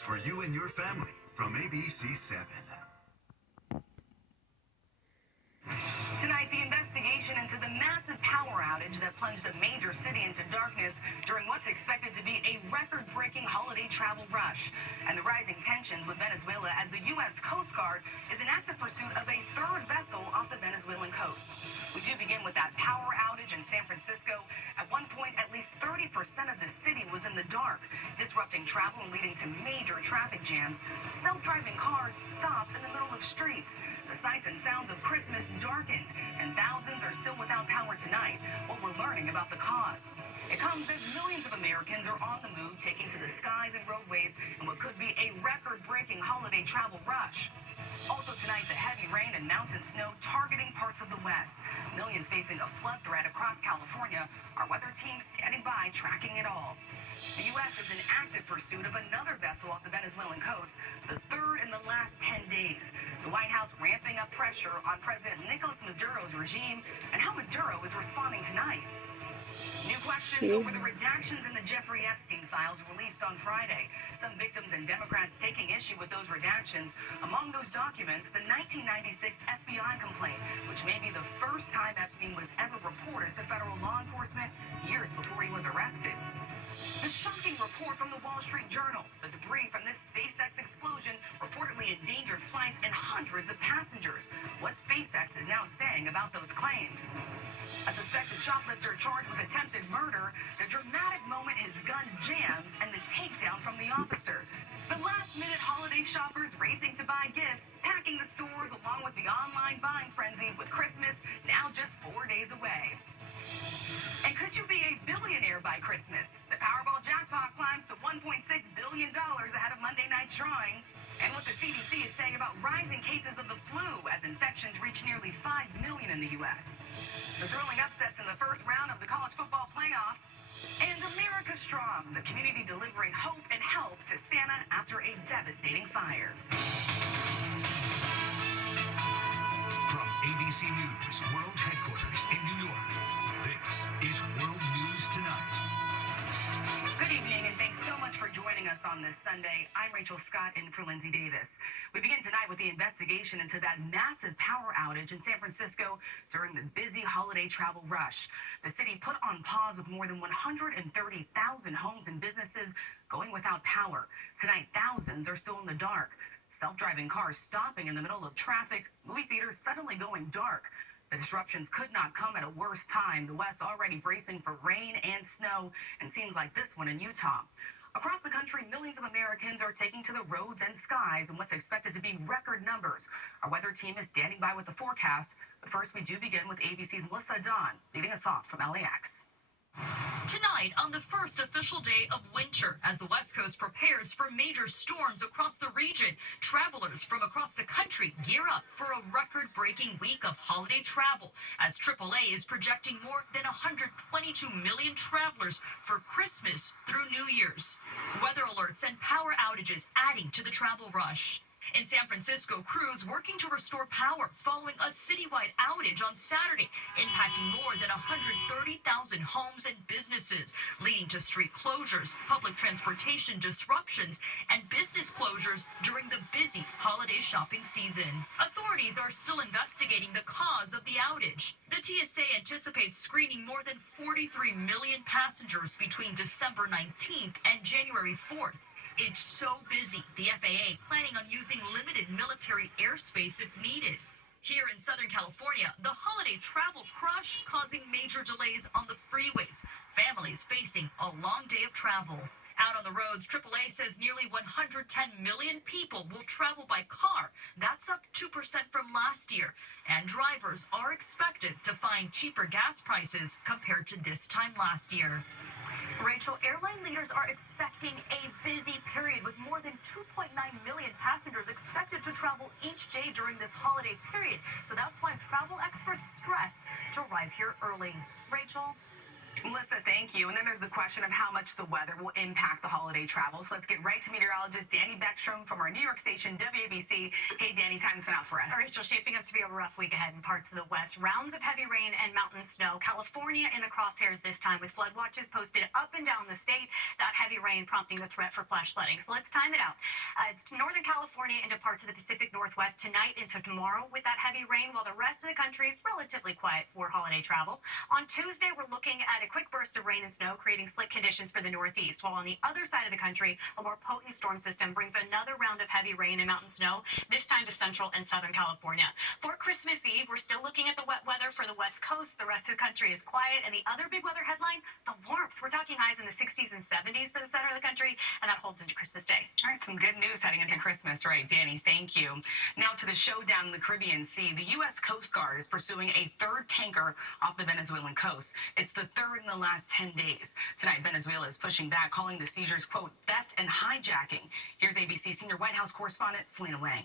For you and your family from ABC7. Tonight, the investigation into the massive power outage that plunged a major city into darkness during what's expected to be a record-breaking holiday travel rush, and the rising tensions with Venezuela as the U.S. Coast Guard is in active pursuit of a third vessel off the Venezuelan coast. We do begin with that power outage in San Francisco. At one point, at least 30% of the city was in the dark, disrupting travel and leading to major traffic jams. Self-driving cars stopped in the middle of streets. The sights and sounds of Christmas darkened, and thousands are still without power tonight. What we're learning about the cause. It comes as millions of Americans are on the move, taking to the skies and roadways in what could be a record-breaking holiday travel rush. Also tonight, the heavy rain and mountain snow targeting parts of the West. Millions facing a flood threat across California. Our weather team standing by, tracking it all. The U.S. is in active pursuit of another vessel off the Venezuelan coast, the third in the last 10 days. The White House ramping up pressure on President Nicolas Maduro's regime and how Maduro is responding tonight. New questions over the redactions in the Jeffrey Epstein files released on Friday. Some victims and Democrats taking issue with those redactions. Among those documents, the 1996 FBI complaint, which may be the first time Epstein was ever reported to federal law enforcement years before he was arrested. The shocking report from the Wall Street Journal. The debris from this SpaceX explosion reportedly endangered flights and hundreds of passengers. What SpaceX is now saying about those claims. A suspected shoplifter charged with attempted murder. The dramatic moment his gun jams and the takedown from the officer. The last-minute holiday shoppers racing to buy gifts, packing the stores along with the online buying frenzy with Christmas now just 4 days away. And could you be a billionaire by Christmas? The Powerball jackpot climbs to $1.6 billion ahead of Monday night's drawing. And what the CDC is saying about rising cases of the flu as infections reach nearly 5 million in the U.S. The thrilling upsets in the first round of the college football playoffs. And America Strong, the community delivering hope and help to Santa after a devastating fire. From ABC News World Headquarters in New York, this is World News Tonight. Good evening, and thanks so much for joining us on this Sunday. I'm Rachel Scott in for Lindsay Davis. We begin tonight with the investigation into that massive power outage in San Francisco during the busy holiday travel rush. The city put on pause with more than 130,000 homes and businesses going without power. Tonight, thousands are still in the dark. Self-driving cars stopping in the middle of traffic, movie theaters suddenly going dark. The disruptions could not come at a worse time. The West already bracing for rain and snow, and scenes like this one in Utah. Across the country, millions of Americans are taking to the roads and skies in what's expected to be record numbers. Our weather team is standing by with the forecast, but first we do begin with ABC's Melissa Dawn, leading us off from LAX. Tonight, on the first official day of winter, as the West Coast prepares for major storms across the region, travelers from across the country gear up for a record-breaking week of holiday travel, as AAA is projecting more than 122 million travelers for Christmas through New Year's. Weather alerts and power outages adding to the travel rush. In San Francisco, crews working to restore power following a citywide outage on Saturday, impacting more than 130,000 homes and businesses, leading to street closures, public transportation disruptions, and business closures during the busy holiday shopping season. Authorities are still investigating the cause of the outage. The TSA anticipates screening more than 43 million passengers between December 19th and January 4th. It's so busy, the FAA planning on using limited military airspace if needed. Here in Southern California, the holiday travel crush causing major delays on the freeways, families facing a long day of travel. Out on the roads, AAA says nearly 110 million people will travel by car. That's up 2% from last year. And drivers are expected to find cheaper gas prices compared to this time last year. Rachel, airline leaders are expecting a busy period with more than 2.9 million passengers expected to travel each day during this holiday period. So that's why travel experts stress to arrive here early. Rachel? Melissa, thank you. And then there's the question of how much the weather will impact the holiday travel. So let's get right to meteorologist Danny Beckstrom from our New York station, WABC. Hey, Danny, time's been out for us. Rachel, shaping up to be a rough week ahead in parts of the West. Rounds of heavy rain and mountain snow. California in the crosshairs this time with flood watches posted up and down the state. That heavy rain prompting the threat for flash flooding. So let's time it out. It's Northern California into parts of the Pacific Northwest tonight into tomorrow with that heavy rain, while the rest of the country is relatively quiet for holiday travel. On Tuesday, we're looking at a quick burst of rain and snow, creating slick conditions for the Northeast, while on the other side of the country, a more potent storm system brings another round of heavy rain and mountain snow, this time to Central and Southern California. For Christmas Eve, we're still looking at the wet weather for the West Coast. The rest of the country is quiet, and the other big weather headline, the warmth. We're talking highs in the 60s and 70s for the center of the country, and that holds into Christmas Day. All right, some good news heading into Christmas, right, Danny? Thank you. Now to the showdown in the Caribbean Sea. The U.S. Coast Guard is pursuing a third tanker off the Venezuelan coast. It's the third in the last 10 days. Tonight, Venezuela is pushing back, calling the seizures, quote, theft and hijacking. Here's ABC senior White House correspondent Selena Wang.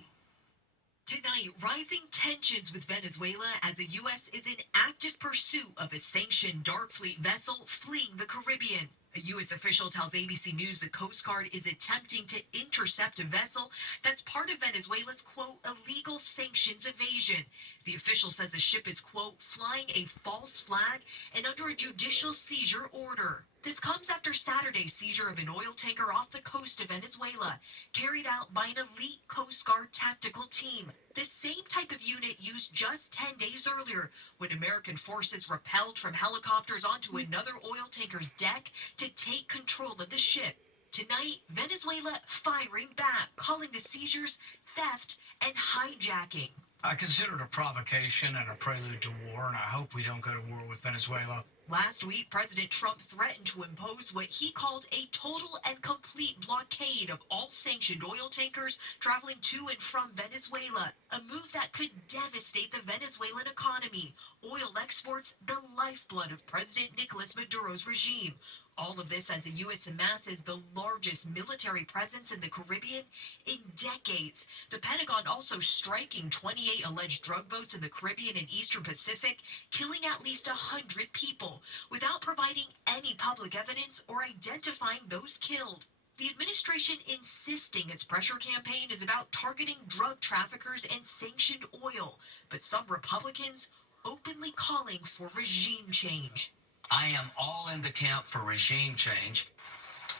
Tonight, rising tensions with Venezuela as the U.S. is in active pursuit of a sanctioned dark fleet vessel fleeing the Caribbean. A U.S. official tells ABC News the Coast Guard is attempting to intercept a vessel that's part of Venezuela's, quote, illegal sanctions evasion. The official says the ship is, quote, flying a false flag and under a judicial seizure order. This comes after Saturday's seizure of an oil tanker off the coast of Venezuela, carried out by an elite Coast Guard tactical team. The same type of unit used just 10 days earlier when American forces rappelled from helicopters onto another oil tanker's deck to take control of the ship. Tonight, Venezuela firing back, calling the seizures theft and hijacking. I consider it a provocation and a prelude to war, and I hope we don't go to war with Venezuela. Last week, President Trump threatened to impose what he called a total and complete blockade of all sanctioned oil tankers traveling to and from Venezuela, a move that could devastate the Venezuelan economy. Oil exports, the lifeblood of President Nicolas Maduro's regime. All of this as the U.S. amasses the largest military presence in the Caribbean in decades. The Pentagon also striking 28 alleged drug boats in the Caribbean and Eastern Pacific, killing at least 100 people, without providing any public evidence or identifying those killed. The administration insisting its pressure campaign is about targeting drug traffickers and sanctioned oil, but some Republicans openly calling for regime change. I am all in the camp for regime change.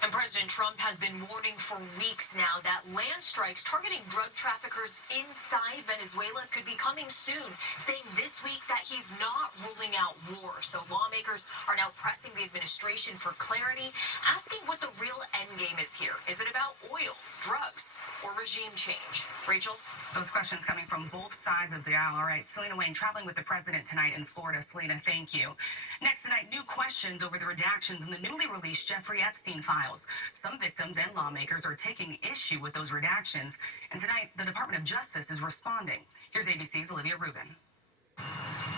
And President Trump has been warning for weeks now that land strikes targeting drug traffickers inside Venezuela could be coming soon, saying this week that he's not ruling out war. So lawmakers are now pressing the administration for clarity, asking what the real end game is here. Is it about oil, drugs, or regime change? Rachel? Those questions coming from both sides of the aisle. All right, Selena Wang traveling with the president tonight in Florida. Selena, thank you. Next tonight, new questions over the redactions in the newly released Jeffrey Epstein files. Some victims and lawmakers are taking issue with those redactions. And tonight, the Department of Justice is responding. Here's ABC's Olivia Rubin.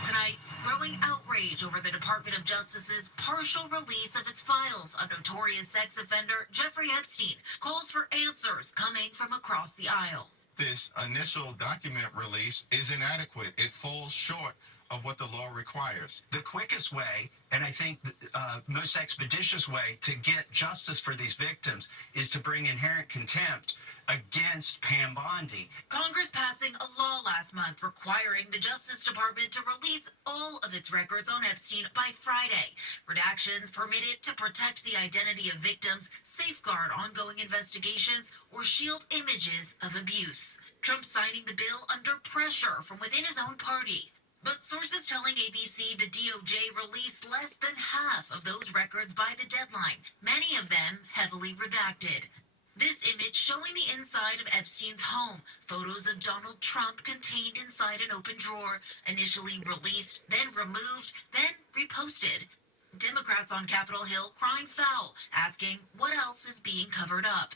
Tonight, growing outrage over the Department of Justice's partial release of its files on notorious sex offender Jeffrey Epstein calls for answers coming from across the aisle. This initial document release is inadequate. It falls short of what the law requires. The quickest way, and I think most expeditious way to get justice for these victims is to bring inherent contempt against Pam Bondi. Congress passing a law last month requiring the Justice Department to release all of its records on Epstein by Friday. Redactions permitted to protect the identity of victims, safeguard ongoing investigations, or shield images of abuse. Trump signing the bill under pressure from within his own party. But sources telling ABC the DOJ released less than half of those records by the deadline, many of them heavily redacted. This image showing the inside of Epstein's home, photos of Donald Trump contained inside an open drawer, initially released, then removed, then reposted. Democrats on Capitol Hill crying foul, asking what else is being covered up.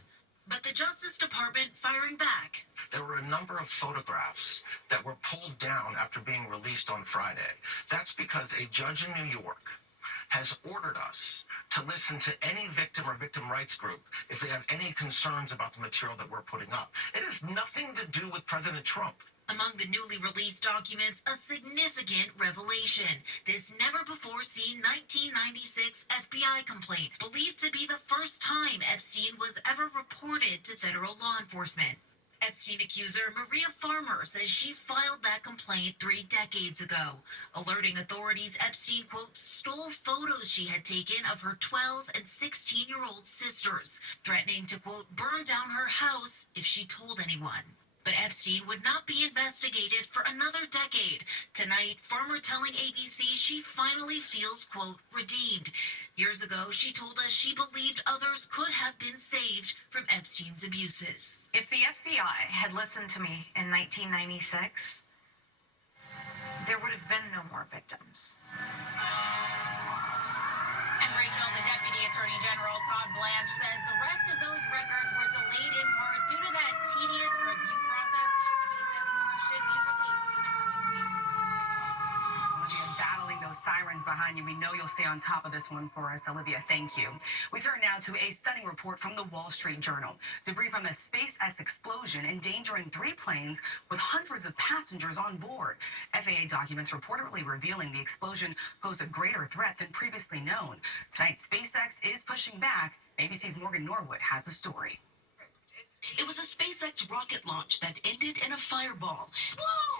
But the Justice Department firing back. There were a number of photographs that were pulled down after being released on Friday. That's because a judge in New York has ordered us to listen to any victim or victim rights group if they have any concerns about the material that we're putting up. It has nothing to do with President Trump. Among the newly released documents, a significant revelation. This never-before-seen 1996 FBI complaint, believed to be the first time Epstein was ever reported to federal law enforcement. Epstein accuser Maria Farmer says she filed that complaint 3 decades ago, alerting authorities Epstein, quote, stole photos she had taken of her 12 and 16-year-old sisters, threatening to, quote, burn down her house if she told anyone. But Epstein would not be investigated for another decade. Tonight, Farmer telling ABC she finally feels, quote, redeemed. Years ago, she told us she believed others could have been saved from Epstein's abuses. If the FBI had listened to me in 1996, there would have been no more victims. And Rachel, the Deputy Attorney General Todd Blanche says the rest of those records were delayed in part due to that tedious review process, but he says more should be released in the coming weeks. Olivia, battling those sirens behind you. We know you'll stay on top of this one for us, Olivia. Thank you. We turn now to a stunning report from the Wall Street Journal. Debris from the SpaceX explosion endangering 3 planes with hundreds of passengers on board. FAA documents reportedly revealing the explosion posed a greater threat than previously known. Tonight, SpaceX is pushing back. ABC's Morgan Norwood has the story. It was a SpaceX rocket launch that ended in a fireball.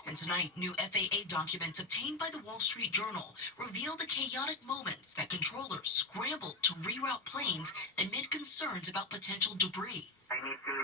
And tonight, new FAA documents obtained by the Wall Street Journal reveal the chaotic moments that controllers scrambled to reroute planes amid concerns about potential debris. I need to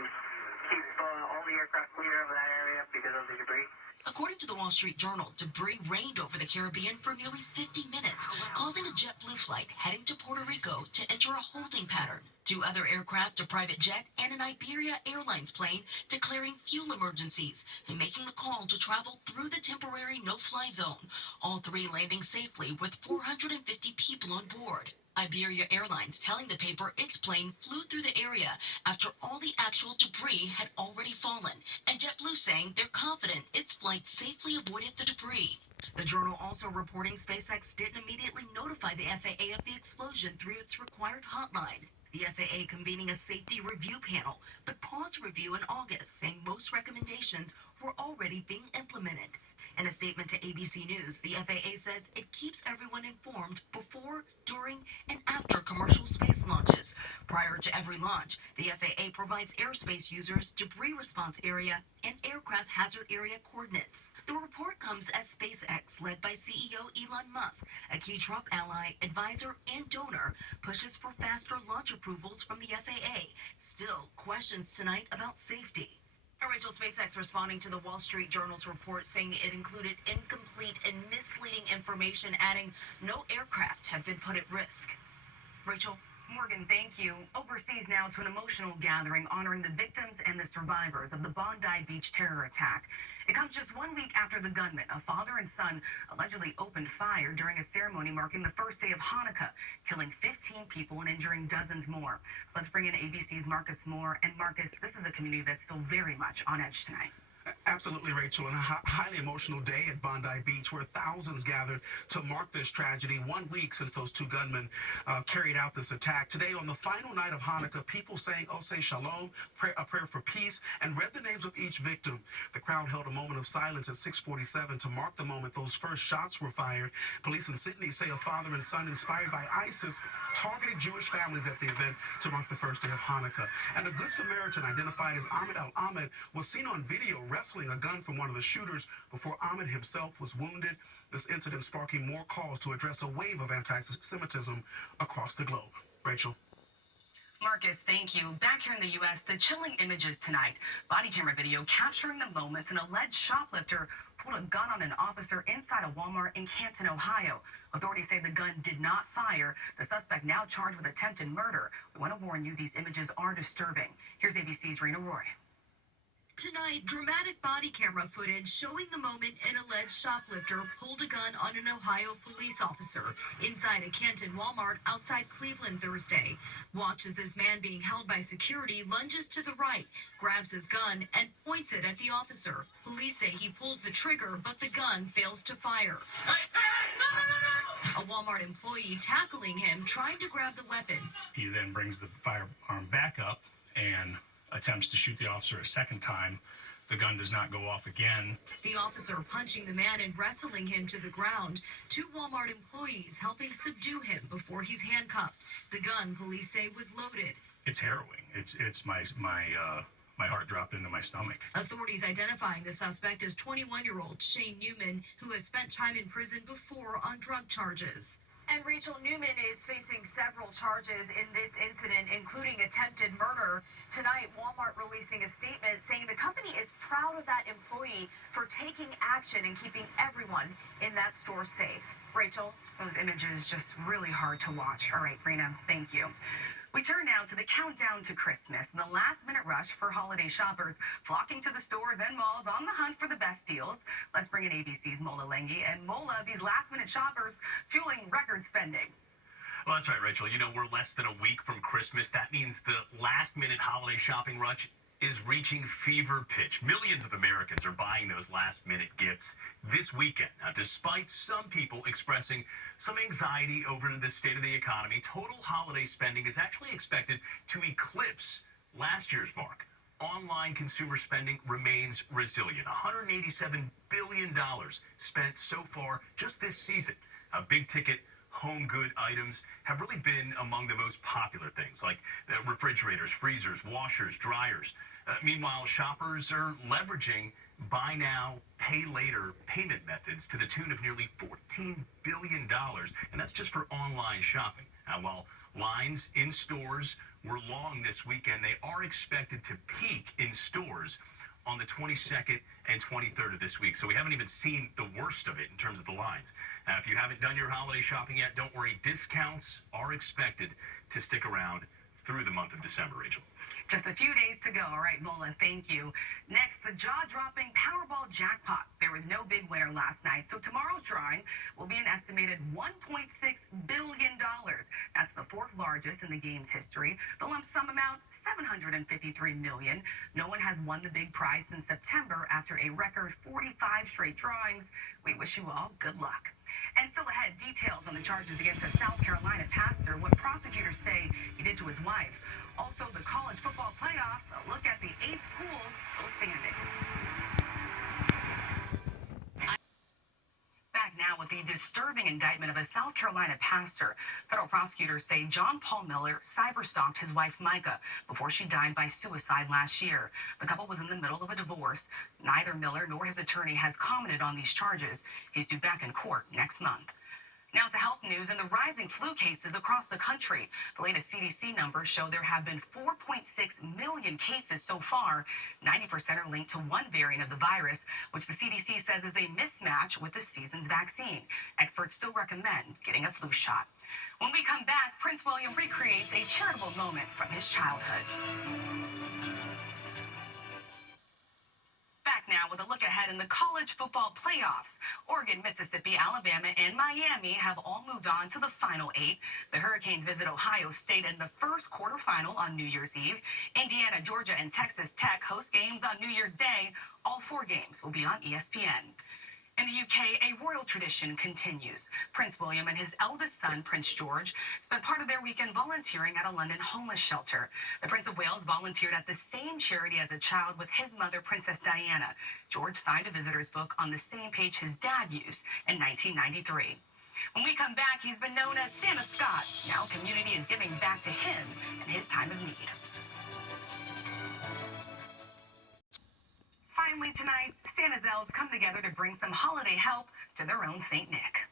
keep all the aircraft clear of that area because of the debris. According to the Wall Street Journal, debris rained over the Caribbean for nearly 50 minutes, causing a JetBlue flight heading to Puerto Rico to enter a holding pattern. 2 other aircraft, a private jet, and an Iberia Airlines plane declaring fuel emergencies and making the call to travel through the temporary no-fly zone. All 3 landing safely with 450 people on board. Iberia Airlines telling the paper its plane flew through the area after all the actual debris had already fallen, and JetBlue saying they're confident its flight safely avoided the debris. The Journal also reporting SpaceX didn't immediately notify the FAA of the explosion through its required hotline. The FAA convening a safety review panel, but paused review in August, saying most recommendations were already being implemented. In a statement to ABC News, the FAA says it keeps everyone informed before, during, and after commercial space launches. Prior to every launch, the FAA provides airspace users debris response area and aircraft hazard area coordinates. The report comes as SpaceX, led by CEO Elon Musk, a key Trump ally, advisor, and donor, pushes for faster launch approvals from the FAA. Still, questions tonight about safety. Rachel, SpaceX responding to the Wall Street Journal's report saying it included incomplete and misleading information, adding no aircraft have been put at risk. Rachel? Morgan, thank you. Overseas now to an emotional gathering honoring the victims and the survivors of the Bondi Beach terror attack. It comes just 1 week after the gunman, a father and son, allegedly opened fire during a ceremony marking the first day of Hanukkah, killing 15 people and injuring dozens more. So let's bring in ABC's Marcus Moore. And Marcus, this is a community that's still very much on edge tonight. Absolutely, Rachel, and a highly emotional day at Bondi Beach where thousands gathered to mark this tragedy 1 week since those 2 gunmen carried out this attack. Today, on the final night of Hanukkah, people sang Oseh Shalom, a prayer for peace, and read the names of each victim. The crowd held a moment of silence at 6:47 to mark the moment those first shots were fired. Police in Sydney say a father and son inspired by ISIS targeted Jewish families at the event to mark the first day of Hanukkah. And a Good Samaritan identified as Ahmed Al-Ahmed was seen on video wrestling a gun from one of the shooters before Ahmed himself was wounded. This incident sparking more calls to address a wave of anti-Semitism across the globe. Rachel. Marcus, thank you. Back here in the U.S., the chilling images tonight. Body camera video capturing the moments an alleged shoplifter pulled a gun on an officer inside a Walmart in Canton, Ohio. Authorities say the gun did not fire. The suspect now charged with attempted murder. We want to warn you, these images are disturbing. Here's ABC's Rena Roy. Tonight, dramatic body camera footage showing the moment an alleged shoplifter pulled a gun on an Ohio police officer inside a Canton Walmart outside Cleveland Thursday. Watch as this man being held by security lunges to the right, grabs his gun, and points it at the officer. Police say he pulls the trigger, but the gun fails to fire. A Walmart employee tackling him, trying to grab the weapon. He then brings the firearm back up and attempts to shoot the officer a second time. the gun does not go off again. The officer punching the man and wrestling him to the ground. 2 Walmart employees helping subdue him before he's handcuffed. The gun, police say, was loaded. It's harrowing. It's my heart dropped into my stomach. Authorities identifying the suspect as 21-year-old Shane Newman, who has spent time in prison before on drug charges. And Rachel, Newman is facing several charges in this incident, including attempted murder. Tonight, Walmart releasing a statement saying the company is proud of that employee for taking action and keeping everyone in that store safe. Rachel? Those images just really hard to watch. All right, Rena, thank you. We turn now to the countdown to Christmas, the last-minute rush for holiday shoppers flocking to the stores and malls on the hunt for the best deals. Let's bring in ABC's Mola Lenghi. And Mola, these last-minute shoppers fueling record spending. Well, that's right, Rachel. You know, we're less than a week from Christmas. That means the last-minute holiday shopping rush is reaching fever pitch. Millions of Americans are buying those last-minute gifts this weekend. Now, despite some people expressing some anxiety over the state of the economy, total holiday spending is actually expected to eclipse last year's mark. Online consumer spending remains resilient. $187 billion spent so far just this season. Big-ticket home good items have really been among the most popular things, like refrigerators, freezers, washers, dryers. Meanwhile, shoppers are leveraging buy now, pay later payment methods to the tune of nearly $14 billion, and that's just for online shopping. Now, while lines in stores were long this weekend, they are expected to peak in stores on the 22nd and 23rd of this week. So we haven't even seen the worst of it in terms of the lines. Now, if you haven't done your holiday shopping yet, don't worry. Discounts are expected to stick around through the month of December, Rachel. Just a few days to go. All right, Mola, thank you. Next, the jaw-dropping Powerball jackpot. There was no big winner last night, so tomorrow's drawing will be an estimated $1.6 billion. That's the 4th largest in the game's history. The lump sum amount, $753 million. No one has won the big prize since September after a record 45 straight drawings. We wish you all good luck. And still ahead, details on the charges against a South Carolina pastor, what prosecutors say he did to his wife. Also, the college football playoffs, a look at the 8 schools still standing. Back now with the disturbing indictment of a South Carolina pastor. Federal prosecutors say John Paul Miller cyberstalked his wife Micah before she died by suicide last year. The couple was in the middle of a divorce. Neither Miller nor his attorney has commented on these charges. He's due back in court next month. Now to health news and the rising flu cases across the country. The latest CDC numbers show there have been 4.6 million cases so far. 90% are linked to one variant of the virus, which the CDC says is a mismatch with the season's vaccine. Experts still recommend getting a flu shot. When we come back, Prince William recreates a charitable moment from his childhood. Back now with a look ahead in the college football playoffs. Oregon, Mississippi, Alabama, and Miami have all moved on to the final 8. The Hurricanes visit Ohio State in the first quarterfinal on New Year's Eve. Indiana, Georgia, and Texas Tech host games on New Year's Day. All 4 games will be on ESPN. In the UK, a royal tradition continues. Prince William and his eldest son, Prince George, spent part of their weekend volunteering at a London homeless shelter. The Prince of Wales volunteered at the same charity as a child with his mother, Princess Diana. George signed a visitor's book on the same page his dad used in 1993. When we come back, he's been known as Santa Scott. Now community is giving back to him in his time of need. Finally tonight, Santa's elves come together to bring some holiday help to their own St. Nick.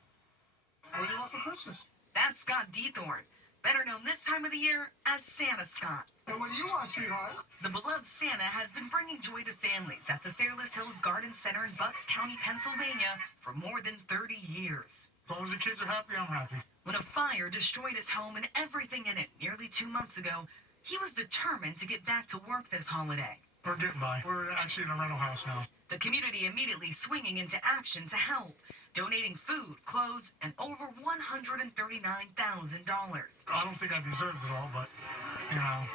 What do you want for Christmas? That's Scott Dethorne, better known this time of the year as Santa Scott. And what do you want, sweetheart? The beloved Santa has been bringing joy to families at the Fairless Hills Garden Center in Bucks County, Pennsylvania for more than 30 years. As long as the kids are happy, I'm happy. When a fire destroyed his home and everything in it nearly 2 months ago, he was determined to get back to work this holiday. We're getting by. We're actually in a rental house now. The community immediately swinging into action to help, donating food, clothes, and over $139,000. I don't think I deserved it all, but, you know,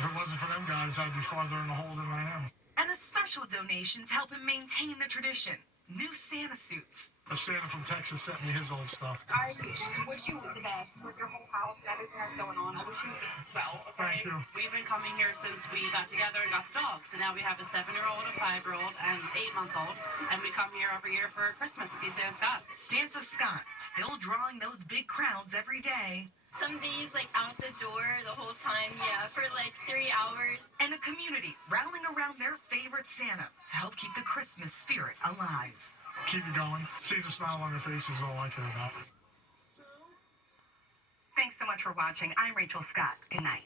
if it wasn't for them guys, I'd be farther in the hole than I am. And a special donation to help him maintain the tradition. new Santa suits. A Santa from Texas sent me his old stuff. I wish you the best with your whole house and everything that's going on. I wish you the well. Thank you. We've been coming here since we got together and got the dogs. And now we have a 7-year-old, a 5-year-old, and 8-month-old. And we come here every year for Christmas to see Santa Scott. Santa Scott, still drawing those big crowds every day. Some days, like, out the door the whole time, yeah, for like 3 hours. And a community rallying around their favorite Santa to help keep the Christmas spirit alive. Keep it going. See the smile on their face is all I care about. Thanks so much for watching. I'm Rachel Scott. Good night.